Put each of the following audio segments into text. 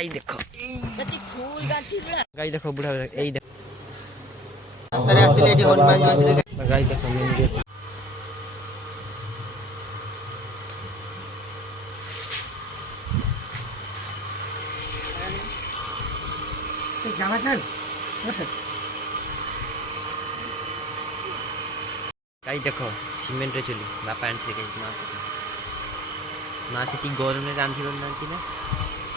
Guys देखो guys देखो बुढ़ा এই দেখো রাস্তায় আসলে এটি হনুমান জয়ন্তী গাইস দেখো জামা ছাড় गाइस देखो सीमेंट रे चली बापा आनते गाइस माँ से गरम में रांधि बनाती ना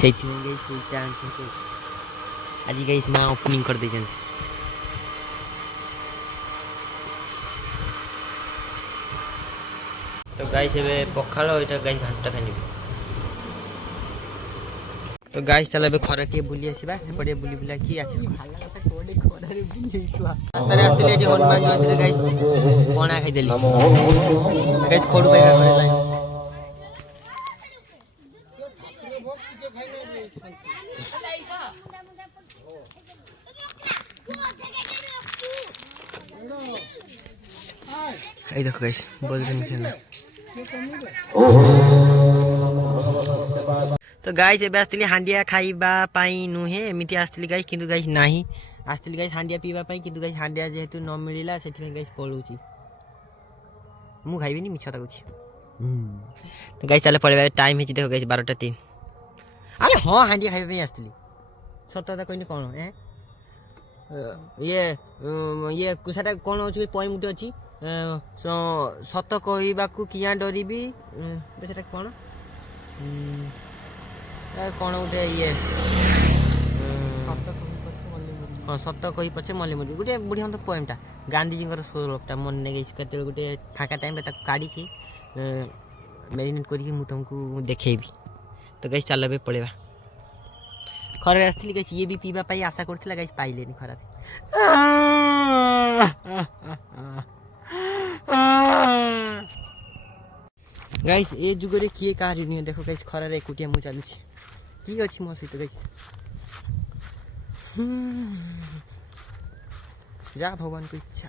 से गाइस ସେଇଟା ଆଣିଛନ୍ତି ଆଜି ଗାଇस माँ ओपनिंग कर ଦେଇଛନ୍ତି तो गाइस ଏବେ ପଖାଳ ଏଟା ଗାଇस ଘାଣ୍ଟ ଖାନିବି तो गाइस चल ଏବେ ଖରା ଟିକେ ବୁଲି ଆସିବା ସେପଟେ ବୁଲି ବୁଲା କି ଆସିବ ଖାଲା କଥା କୋଡେ ଖରାରେ ବୁଲି ଯାଇଛୁଆ ରାସ୍ତାରେ ଆସିଥିଲେ ଏଠି ହनुମାନ ଜୟନ୍ତୀରେ ଗାଇस ପଣା ଖାଇଦେଲି ଗାଇस ଖୋଡୁ ପାଇବା ଘରେ ଲାଇନ এই দেখো গাইস বলবেন না तो गाइस ए आसली हांडिया खाइबा पाई नुहे एमिति आसली गाइस किंतु गाइस नाही आसली गाइस हांडिया पीबा पाई किंतु गाइस हांडिया जेहेतु न मिलिला सेति गाइस पळुची मु खाइबिनी मिछता कुछ तो गाइस चले पळेबा टाइम हिची देखो गाइस 12:03 अरे हां हांडिया खाइबा पाई आसली सतता कोइनी कोन ए ये कुसाटा कोन होची पॉइंट मुटे अछि सत कहबाकू किया डरिबी बेटा कोन कौन गोटे ये हाँ सत कही पचे मल्ली मल्ली गोटे बढ़िया मतलब पोएमटा गांधीजी स्वरूपटा मन नहीं गई गोटे फाका टाइम काढ़ी मेरीनेट करके मुझे तुमको देखेबी तो गई चल ए पड़ेगा खरारे आसती गई ये भी पीवा पाई आशा करथिला गई पाइलेनी खरारे गाइस ए जुगरे किए काहारी नहीं देखो गाइस खरारे एकुटिया मु चलुछि की अछि मो सहित गाइस जा भगवान को इच्छा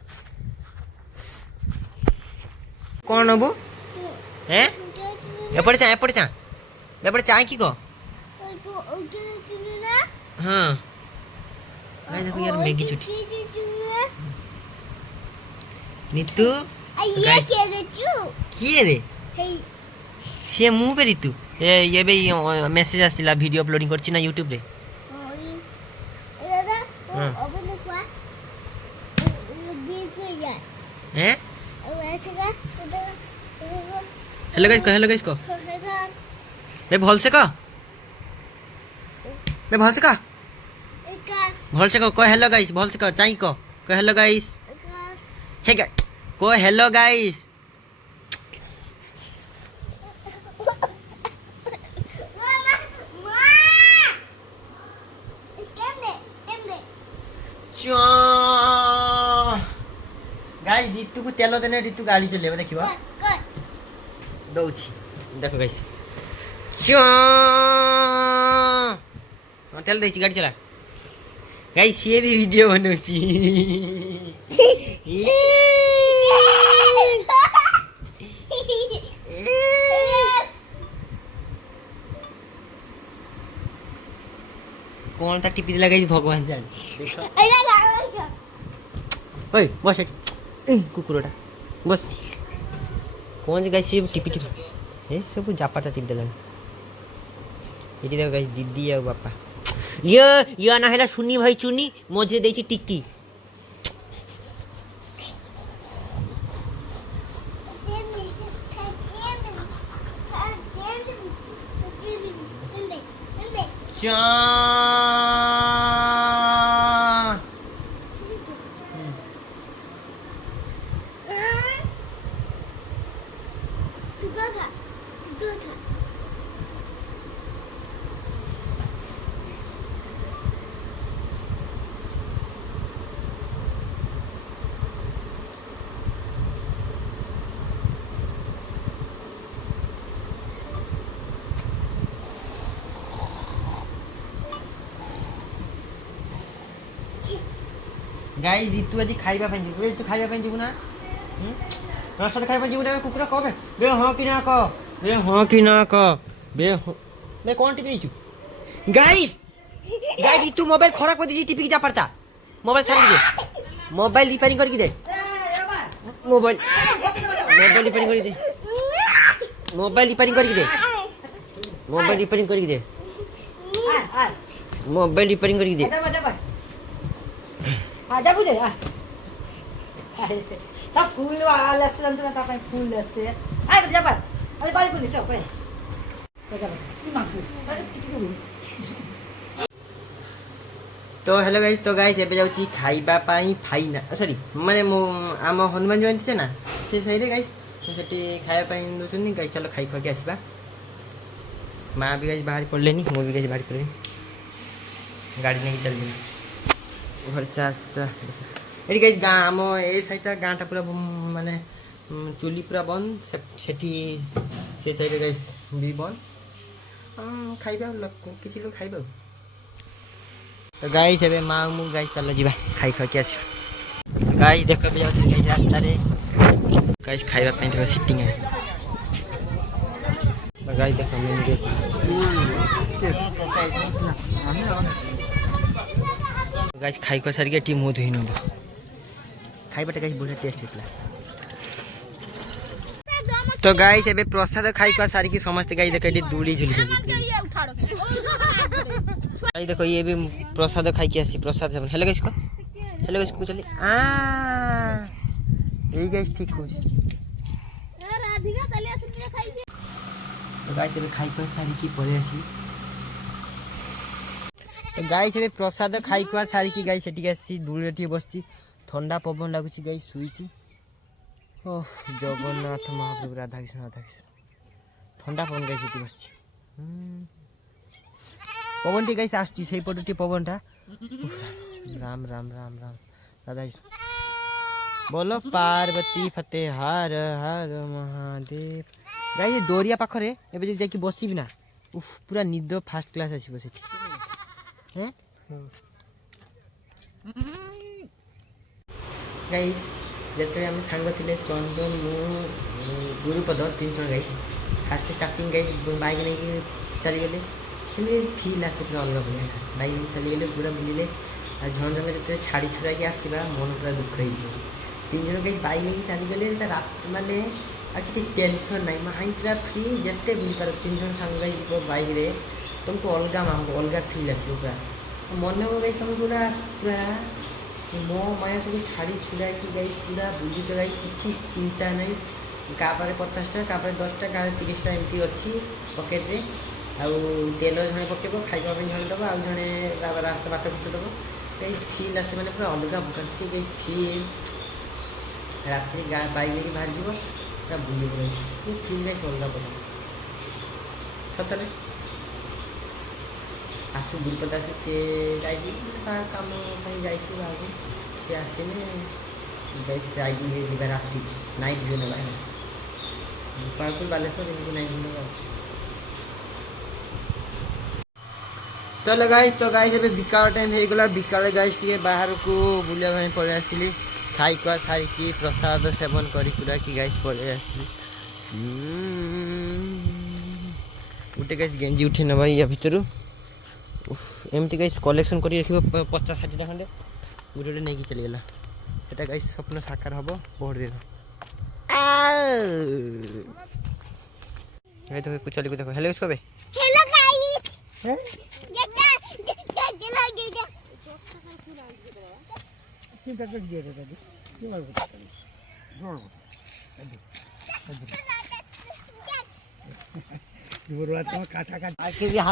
कौन हबो हैं एपड़ चाय की को हां गाइस देखो यार मैगी छुटी नीतू गाइस किए रे से मुंह पे ऋतु ये भी मेसेज आसला वीडियो अपलोडिंग करछि ना YouTube रे हैं हेलो गाइस को बे भल से का हेलो गाइस भल से का चाहि को हेलो गाइस हे गाइस को हेलो गाइस गाइस ऋतु को तेल देने ऋतु गाड़ी चलेबा देखिबा दउछि देखो गाइस तेल देछि गाड़ी चला गाइस ये भी वीडियो बनउछि कौन था टिपी दिला गाइस भगवान जान देखो ओए बस कुकुरटा बस कौन गाइस ये टिपी ए सब जापाटा टिप देलन एटी देखो गाइस दीदी आ बापा ये ना हैला सुनी भाई चुनी मझे देछि टिक्की चा गाइस ऋतु आज खाइबा पे जीबू तू खाइबा पे जीबू ना रास्ता खाइबा जीबू ना कुकुरा कबे बे हां कि ना क बे हां कि ना क बे बे कोन टिपी छु गाइस गाइस तू मोबाइल खराब कर दीजिए टीपी की जा पड़ता मोबाइल सारी दे मोबाइल रिपेयरिंग करके दे मोबाइल मोबाइल रिपेयरिंग करके दे मोबाइल रिपेयरिंग करके दे मोबाइल रिपेयरिंग करके दे मोबाइल रिपेयरिंग करके दे आजा बुझे फुल वाला सुनन्छ न तपाईँ फुल আছে आइ जा भाइ अरे बारी पुग्ने छ कोही जा तो हेलो गाइस तो गाइस एबे जाउची खाइबा पाई फाइना सॉरी माने मो आम हनुमान जयंती छे ना से सही रे गाइस तो सेठी खाइबा पाई दोसुनी गाइस चलो खाइ खा के आसीबा मां भी गाइस बाहर पड़ले नी मो भी गाइस बाहर पड़ले गाड़ी नहीं चल गई घर चास्ता एडी गाइस गा आम ए साइडटा गांटा पूरा माने चुली पूरा बंद सेठी से साइड गाइस भी बंद खाइबा लोक किछि लोग खाइबा तो गाइस एबे मां मु गाइस चल जीवा खाइ खा के आसी गाइस देखो बे जाउछ गाइस रास्ता रे गाइस खाइबा पई देखो सिटिंग है तो गाइस देखो मेन गेट गाइस खाइ को सर के टीम हो धुइन हो खाइबाटा गाइस बढ़िया टेस्ट हेतला तो गाइस एबे प्रसाद खाइ को सारी की समस्त गाइस देखैली दूली झुली झुली गाइस देखो ये भी प्रसाद खाइ के आसी प्रसाद हेलो गाइस को चली आ यही गाइस ठीक हो राधिका चले आसी खाइ के तो गाइस एबे खाइ को सारी की पड़े आसी तो गाइस एबे प्रसाद खाइ को सारी की गाइस एटी आसी दूलटी बसची ठंडा पवन लागुची गाइस सुईची ओह जगन्नाथ महाप्रभु राधा कृष्ण ठंडा पवन गाइस एटी बसची पवन टी गाइस आसची सेई पटटी पवनटा राम राम राम राम दादा बोलो पार्वती फतेह हर हर महादेव गाइस दोरिया पाखरे एबे जे जाकी बसिबी ना उफ पूरा निद फर्स्ट क्लास आसीबो सेठी हैं गाइस जते हम सांग थिले चंदन मु गुरुपद 3 जण guys fast starting guys bike नै कि चली गेले सेमे फील आसे पूरा अलग बने बाइक नै चली गेले पूरा बुलिले आ झन झन जते छाड़ी छुरा के आसीबा मन पूरा दुख होई जे 3 जण गाइस बाइक नै कि चली गेले त रात माने आ किछि टेंशन नै माइंड पूरा फ्री जते बुली पर 3 जण सांग गाइस को बाइक रे तुमको अलगा फील आसी पूरा मन में गाइस तुम पूरा पूरा मो माया सब छाड़ी छुड़ा कि गाइस पूरा बुझी तो गाइस किसी चिंता नहीं कापर 50 टा कापर 10 टा कापर 30 टा एमती अच्छी पकेट रे आउ तेल जने पकेबो खाइबा पे जने दबो आउ जने रास्ता बाट कुछ दबो गाइस फील आसे माने पूरा अलगा प्रकार से गाइस फील रात्रि बाइक में बाहर जीवो पूरा बुझी गाइस ये फील गाइस अलगा पता सतरे आसु गुरुपदा से जाइए काम जाइए बाबू से आसने जाइए राति नाइट व्यू ना गोपालपुर बालेश्वर इनको नाइट व्यू ना तो लगाई तो गाइस एबे बिकाल टाइम हे गला बिकाल गाइस टिके बाहर को बुलिया भाई पळे आसिली खाई को सारी की प्रसाद सेवन करी पूरा की गाइस पळे आसिली उठे गाइस गेंजी उठे न भाई या भितरु एमती गाइस कलेक्शन करी रखिबो 50-60 टा खंडे गुडे नै कि चली गेला एटा गाइस स्वप्न साकार हबो बहुत दिन ए तो कुछ चली को देखो हेलो इसको बे हेलो गाइस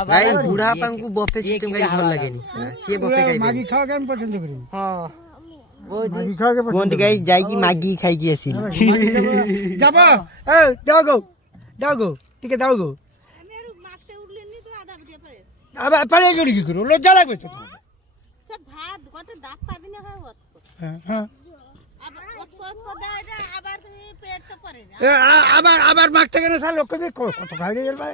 गाइस बूढ़ा पंकु बफे सिस्टम गाइस भल लागेनी से बफे खाइ मागी खाओ के हम पसंद करी हां मागी खाओ के कोन गाइस जाई की मागी खाइ की आसी जाबो ए दागो टिके दागो मेरू माते उड़लेनी तो आधा बजे पड़े अब पळे जोडी की करू लज्जा लागबे तो सब भात गोटे दात पादिने खाय होत हां अब ओत दाइरा आबार तो पेट तो परे ना ए আবার মাগতে গেলে স্যার লোক কত খাই গেল ভাই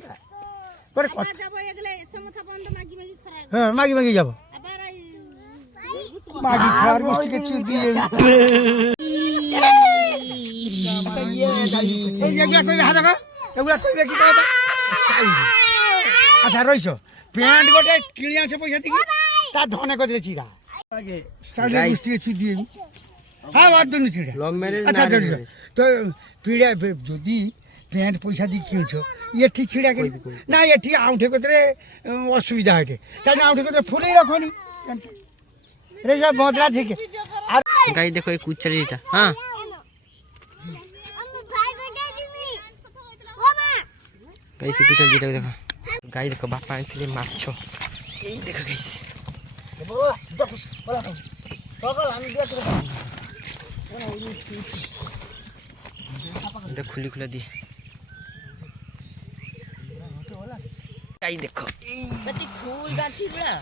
পরে কত যাব এগুলা সমথা বন্ধ মাগি খরাই হ্যাঁ মাগি যাবো আবার মাগি খাওয়ার বস্তুকে চুই দিয়ে এগুলা কইবে হাজার এগুলা কইবে কি কথা আচ্ছা রইছো প্যান্ট গোটে কিনে আনছে পয়সা দিকে তার ধনে করে চিড়া আগে সাড়ে Guys. বুঝতে চুদিয়ে হ্যাঁ বাদ চিড়া লভ ম্যারেজ আচ্ছা আচ্ছা তো পিড়া যদি প্যান্ট পয়সা দিয়ে কিনছো এটি ছিঁড়া কিন না এটি আউঠে করতে অসুবিধা হয়েছে তাই না আউঠে করতে ফুলেই রাখনি রে সব বদলা থেকে আর গাই দেখো এই কুচ্চারি দিটা হ্যাঁ আমি ভাই কোথায় দিবি ও মা গাইস এই কুচ্চারি দিটা দেখো গাই দেখো বাপা আনছিলে মাছ এই দেখো গাইস এটা খুলি খুলে দিয়ে গাই দেখো এই ফুল গাছি বড়া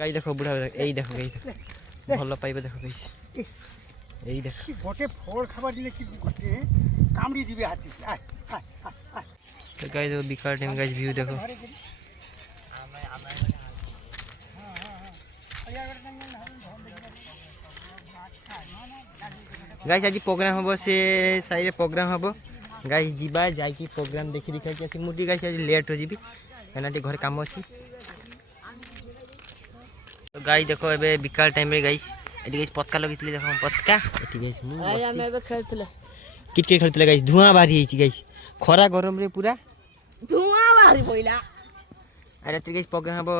গাই দেখো বুড়া এই দেখো গাই দেখো ভালো পাইবে দেখো গাইস এই দেখো বটে ফল খাবার দিলে কি করতে কামড়ি দিবে হাতি তো গাইস দেখো বিকাল টাইম গাইস ভিউ দেখো গাইস আজ প্রোগ্রাম হবো সে সাইডে প্রোগ্রাম হবো গাইস ଯିବା ଯାଇକି ପ୍ରୋଗ୍ରାମ ଦେଖି ଦେଖିକି ଆସି ମୁଁ ଟିକେ ଗାଇସ୍ ଆଜି ଲେଟ୍ ରେ ଯିବି କାହିଁକିନା ଟିକେ ଘରେ କାମ ଅଛି ତ ଗାଇସ୍ ଦେଖ ଏବେ ବିକାଳ ଟାଇମରେ ଗାଇସ୍ ଏଠି ଗାଇସ୍ ପତକା ଲଗେଇଥିଲି ଦେଖ ପତକା ଏଠି ଗାଇସ୍ ମୁଁ ଆମେ ଏବେ ଖେଳୁଥିଲେ କ୍ରିକେଟ ଖେଳୁଥିଲେ ଗାଇସ୍ ଧୂଆଁ ବାହାରି ହେଇଛି ଗାଇସ୍ ଖରା ଗରମରେ ପୁରା ଧୂଆଁ ବାହାରି ପଇଲା আর রাত্রে গাইস প্রোগ্রাম হবো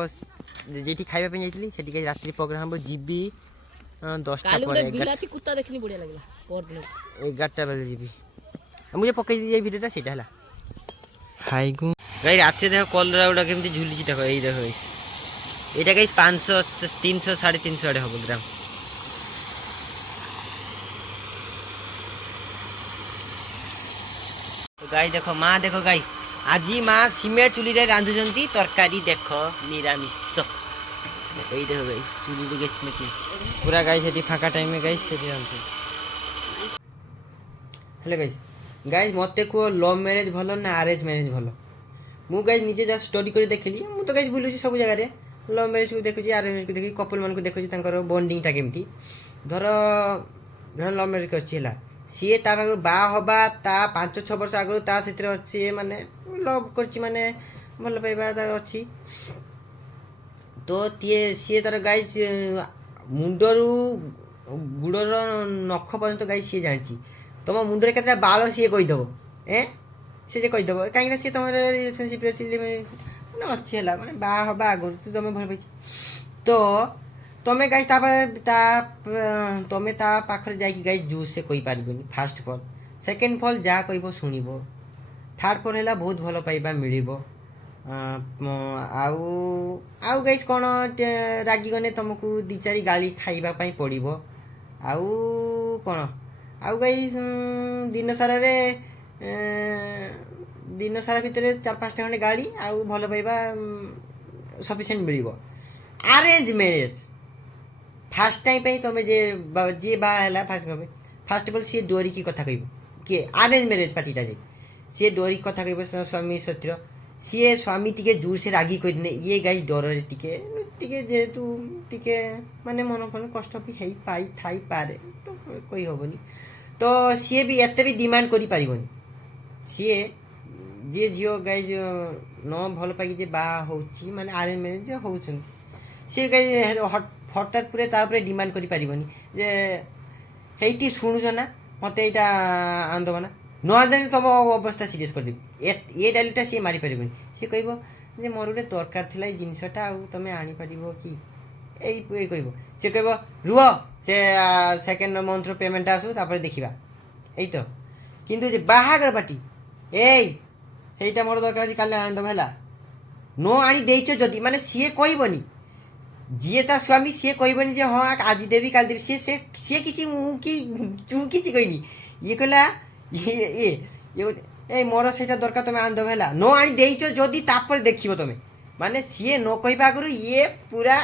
যেটি খাইবা ପାଇଁ ଯାଇଥିଲି সেটি গাইস রাত্রি প্রোগ্রাম হবো ଯିବି 10টা কালি ପରେ ଗୋଟେ ବିଲାତି କୁତ୍ତା ଦେଖିନି ବଢିଆ ଲାଗିଲା ପରଦିନ 11টা ବେଳେ ଯିବି ମୁଁ ଯେ ପକେଇ ଦେଇଛି ଏଇ ଭିଡ଼ିଓଟା ସେଇଟା ହେଲା হাই গো গাইস রাত্রে দেখো কলরা ওটা কেমতি ঝুলিছি দেখো এই দেখো গাইস এটা গাইস 500 300 350 আড়ে হবে গ্রাম তো গাইস দেখো মা দেখো গাইস আজি মা সিমেন্ট চুলিরে রাঁধুଛନ୍ତି তরকারি দেখো নিরামিষ এই দেখো গাইস চুলিরে গাইস মেকি পুরা গাইস এটি ফাঁকা টাইমে গাইস সেটি রাঁধুଛନ୍ତି হ্যালো গাইস গাইস মতে কো লভ ম্যারেজ ভালো না আরেঞ্জ ম্যারেজ ভালো ମୁଁ ଗାଇସ୍ ନିଜେ ଯାହା ଷ୍ଟଡି କରି ଦେଖିଲି ମୁଁ ତ ଗାଇସ୍ ବୁଲୁଛି ସବୁ ଜାଗାରେ ଲଭ୍ ମ୍ୟାରେଜକୁ ଦେଖୁଛି ଆରେଞ୍ଜ ମ୍ୟାରେଜକୁ ଦେଖୁଛି କପଲମାନଙ୍କୁ ଦେଖୁଛି ତାଙ୍କର ବଣ୍ଡିଙ୍ଗଟା କେମିତି ଧର ଲଭ୍ ମ୍ୟାରେଜ ଅଛି ହେଲା ସିଏ ତା ପାଖରୁ ବାହା ହେବା ତା 5-6 ବର୍ଷ ଆଗରୁ ତା ସେଥିରେ ଅଛି ମାନେ ଲଭ୍ କରିଛି ମାନେ ଭଲ ପାଇବା ତାର ଅଛି ତ ସିଏ ତାର ଗାଇସ୍ ମୁଣ୍ଡରୁ ଗୋଡ଼ର ନଖ ପର୍ଯ୍ୟନ୍ତ ଗାଇସ୍ ସିଏ ଜାଣିଛି ତମ ମୁଣ୍ଡରେ କେତେଟା ବାଳ ସିଏ କହିଦେବ ସେ ଯେ କହିଦେବ କାହିଁକିନା ସିଏ ତମର ରିଲେସନସିପ୍ରେ ଅଛି ମାନେ ଅଛି ହେଲା ମାନେ ବାହା ହେବା ଆଗରୁ ତମେ ଭଲ ପାଇଛ ତ ତମେ ଗାଇସ୍ ତାପରେ ତମେ ତା ପାଖରେ ଯାଇକି ଗାଇସ୍ ଜୁସ୍ ସେ କହିପାରିବନି ଫାର୍ଷ୍ଟ ଫଲ୍ ସେକେଣ୍ଡ ଫଲ୍ ଯାହା କହିବ ଶୁଣିବ ଥାର୍ଡ଼ ଫଲ୍ ହେଲା ବହୁତ ଭଲ ପାଇବା ମିଳିବ ଆଉ ଗାଇସ୍ କ'ଣ ରାଗିଗଲେ ତମକୁ 2-4 ଗାଳି ଖାଇବା ପାଇଁ ପଡ଼ିବ ଆଉ କ'ଣ ଆଉ ଗାଇସ୍ ଦିନ ସାରା ଭିତରେ 4-5ଟା ଖଣ୍ଡେ ଗାଳି ଆଉ ଭଲ ପାଇବା ସଫିସିଏଣ୍ଟ ମିଳିବ ଆରେଞ୍ଜ ମ୍ୟାରେଜ ଫାର୍ଷ୍ଟ ଟାଇମ୍ ପାଇଁ ତମେ ଯିଏ ବାହା ହେଲା ଫାର୍ଷ୍ଟ ଅଫ୍ ଅଲ୍ ସିଏ ଡରିକି କଥା କହିବ କିଏ ଆରେଞ୍ଜ ମ୍ୟାରେଜ ପାର୍ଟିଟା ଯେ ସିଏ ଡରିକି କଥା କହିବ ସ୍ୱାମୀ ସତ୍ୟ ସିଏ ସ୍ୱାମୀ ଟିକେ ଜୋରସେ ରାଗି କହିଦିନେ ଇଏ ଗାଈ ଡରରେ ଟିକେ ଯେହେତୁ ଟିକେ ମାନେ ମନ କଷ୍ଟ ବି ଥାଇପାରେ ତ କହିହେବନି ତ ସିଏ ବି ଏତେ ବି ଡିମାଣ୍ଡ କରିପାରିବନି ସିଏ ଯିଏ ଝିଅ ଗାଈ ନ ଭଲ ପାଇକି ଯେ ବାହା ହେଉଛି ମାନେ ଆରେଞ୍ଜ ମ୍ୟାରେଜ ହେଉଛନ୍ତି ସିଏ ଗାଈ ହଠାତ୍ ପୁରା ତା ଉପରେ ଡିମାଣ୍ଡ କରିପାରିବନି ଯେ ହେଇଟି ଶୁଣୁଛ ନା ମୋତେ ଏଇଟା ଆଣିଦେବ ନା ନ ଆଣିଦେଲେ ତୁମ ଅବସ୍ଥା ସିରିୟସ୍ କରିଦେବି ଏ ଡାଲିଟା ସିଏ ମାରିପାରିବନି ସିଏ କହିବ ଯେ ମୋର ଗୋଟେ ଦରକାର ଥିଲା ଏଇ ଜିନିଷଟା ଆଉ ତୁମେ ଆଣିପାରିବ କି ଏଇ କହିବ ସିଏ କହିବ ରୁହ ସେ ସେକେଣ୍ଡ ମନ୍ଥର ପେମେଣ୍ଟଟା ଆସୁ ତାପରେ ଦେଖିବା ଏଇ ତ କିନ୍ତୁ ଯେ ବାହାଘର ପାର୍ଟି ସେଇଟା ମୋର ଦରକାର ଅଛି କାଲି ଆଣିଦେବ ହେଲା ନ ଆଣି ଦେଇଛ ଯଦି ମାନେ ସିଏ କହିବନି ଯିଏ ତା ସ୍ୱାମୀ ସିଏ କହିବନି ଯେ ହଁ ଆଜି ଦେବି କାଲି ଦେବି ସିଏ କିଛି ମୁଁ କିଛି କହିନି ଇଏ କହିଲା ମୋର ସେଇଟା ଦରକାର ତୁମେ ଆଣିଦେବ ହେଲା ନ ଆଣି ଦେଇଛ ଯଦି ତାପରେ ଦେଖିବ ତୁମେ ମାନେ ସିଏ ନ କହିବା ଆଗରୁ ଇଏ ପୁରା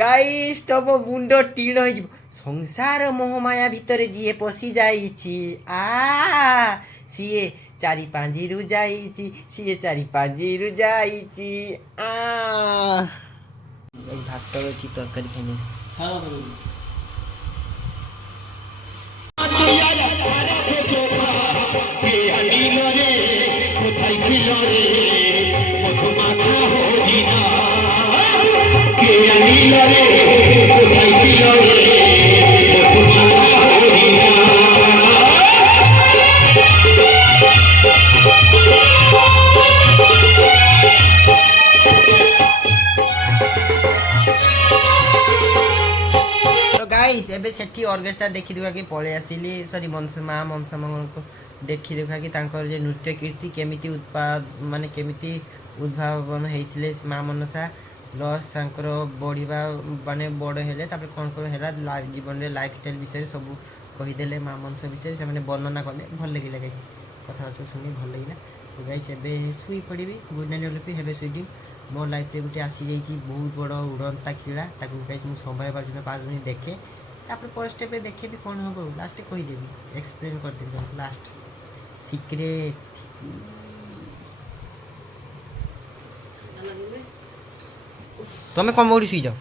ଗାଇସ୍ ତମ ମୁଣ୍ଡ ଟିଣ ହେଇଯିବ ସଂସାର ମୋହମାୟା ଭିତରେ ଯିଏ ପଶି ଯାଇଛି ସିଏ 4-5ରୁ ଯାଇଛି এই ভাতটা রয়েছে তরকারি খাই নেব। তো গাইস ଏବେ ସେଠି ଅର୍କେଷ୍ଟ୍ରା ଦେଖିଦେବାକି ପଳେଇ ଆସିଲି ସରି ମା ମନସା ମଙ୍ଗଳଙ୍କୁ ଦେଖିଦେବାକି ତାଙ୍କର ଯେ ନୃତ୍ୟ କୀର୍ତ୍ତି କେମିତି ମାନେ କେମିତି ଉଦ୍ଭାବନ ହେଇଥିଲେ ମା ମନସା ପ୍ଲସ୍ ତାଙ୍କର ବଢ଼ିବା ମାନେ ବଡ଼ ହେଲେ ତାପରେ କ'ଣ କ'ଣ ହେଲା ଜୀବନରେ ଲାଇଫ୍ ଷ୍ଟାଇଲ୍ ବିଷୟରେ ସବୁ କହିଦେଲେ ମା ମନସା ବିଷୟରେ ସେମାନେ ବର୍ଣ୍ଣନା କଲେ ଭଲ ଲାଗିଲା ଗାଇସ୍ କଥାବାର୍ତ୍ତା ସବୁ ଶୁଣି ଭଲ ଲାଗିଲା। ତ ଗାଇସ୍ ଏବେ ଶୋଇ ପଡ଼ିବି ଗୁଡ୍ ନାଇଟ୍ ଓଲପି ହେବେ ଶୋଇବି। ମୋ ଲାଇଫ୍ରେ ଗୋଟେ ଆସିଯାଇଛି ବହୁତ ବଡ଼ ଉଡ଼ନ୍ତା କିଳା ତାକୁ ଗାଇସ୍ ମୁଁ ସମ୍ଭାଳି ପାରୁନି ଦେଖେ ତାପରେ ପର ଷ୍ଟେପ୍ରେ ଦେଖିବି କ'ଣ ହେବ ଲାଷ୍ଟ କହିଦେବି ଏକ୍ସପ୍ଲେନ୍ କରିଦେବି ଲାଷ୍ଟ ସିକ୍ରେଟ୍। ତମେ କ'ଣ ମୋଡ଼ି ଶୋଇଯାଅ।